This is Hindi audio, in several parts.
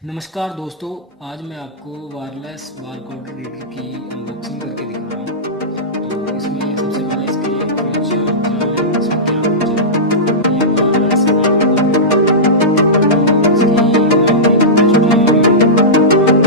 नमस्कार दोस्तों, आज मैं आपको वायरलेस बारकोड रीडर की अनबॉक्सिंग करके दिखा रहा हूँ। तो इसमें सबसे पहले इसके फीचर जान लें, इसमें क्या फीचर है। ये वायरलेस बारकोड रीडर तो इसकी मैग्नेटिक कैपेसिटी है इसकी बैटरी की कैपेसिटी जो है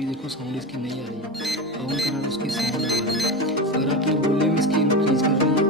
2200 साउंड इसकी नहीं आ रही है। ऑन करा तो उसकी साउंड आ रही है। अगर आप ये वॉल्यूम इसकी इंक्रीज कर रही है